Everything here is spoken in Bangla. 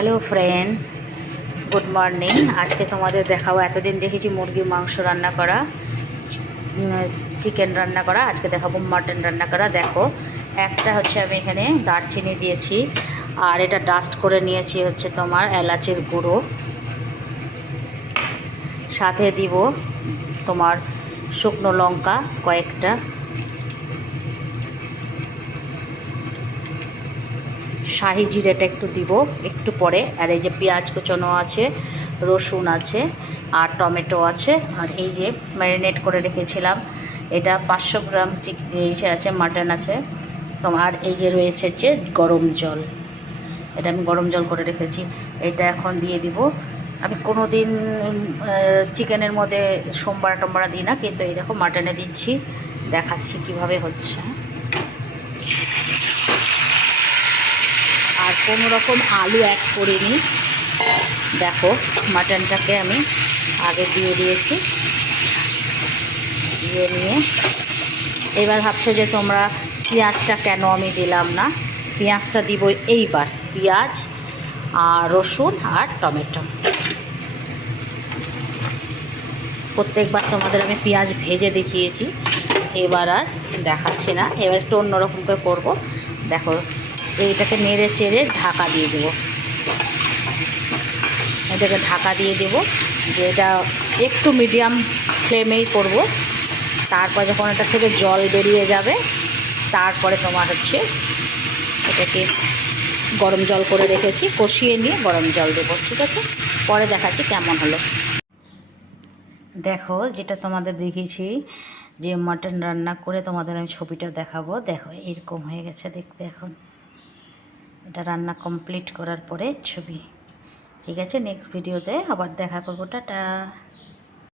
Hello friends, good morning. আজকে তোমাদের দেখাবো, এতদিন দেখেছি মুরগির মাংস রান্না করা, চিকেন রান্না করা, আজকে দেখাবো মাটন রান্না করা। দেখো, একটা হচ্ছে আমি এখানে দারচিনি দিয়েছি, আর এটা ডাস্ট করে নিয়েছি হচ্ছে তোমার এলাচের গুঁড়ো, সাথে দিব তোমার শুকনো লঙ্কা কয়েকটা, শাহি জিরেটা একটু দিব একটু পরে, আর এই যে পেঁয়াজ কুচনো আছে, রসুন আছে, আর টমেটো আছে, আর এই যে ম্যারিনেট করে রেখেছিলাম এটা 500 গ্রাম আছে, মাটন আছে তোমার। এই যে রয়েছে যে গরম জল, এটা আমি গরম জল করে রেখেছি, এটা এখন দিয়ে দিব। আমি কোনো দিন চিকেনের মধ্যে সোমবার টোমবার দিই না, কিন্তু এই দেখো মাটনে দিচ্ছি, দেখাচ্ছি কিভাবে হচ্ছে। আর কোনো রকম আলু অ্যাড করিনি। দেখো, মাটনটাকে আমি আগে দিয়ে দিয়েছি, দিয়ে নিয়ে এবার ভাবছো যে তোমরা পেঁয়াজটা কেন আমি দিলাম না। পেঁয়াজটা দিব এইবার, পেঁয়াজ আর রসুন আর টমেটো। প্রত্যেকবার তোমাদের আমি পেঁয়াজ ভেজে দেখিয়েছি, এবার আর দেখাচ্ছি না, এবার একটু অন্যরকম করে করবো। দেখো, এইটাকে নেড়ে চেড়ে ঢাকা দিয়ে দেবো, এটাকে ঢাকা দিয়ে দেব, যে এটা একটু মিডিয়াম ফ্লেমেই করব। তারপর যখন এটা থেকে জল বেরিয়ে যাবে, তারপরে তোমার হচ্ছে এটাকে গরম জল করে রেখেছি, কষিয়ে নিয়ে গরম জল দেবো, ঠিক আছে? পরে দেখাচ্ছি কেমন হলো। দেখো, যেটা তোমাদের দেখিয়েছি যে মাটন রান্না করে তোমাদের আমি ছবিটা দেখাবো। দেখো, এরকম হয়ে গেছে দেখতে। এখন এটা রান্না কমপ্লিট করার পরে ছবি, ঠিক আছে? নেক্সট ভিডিওতে আবার দেখা করবো, টাটা।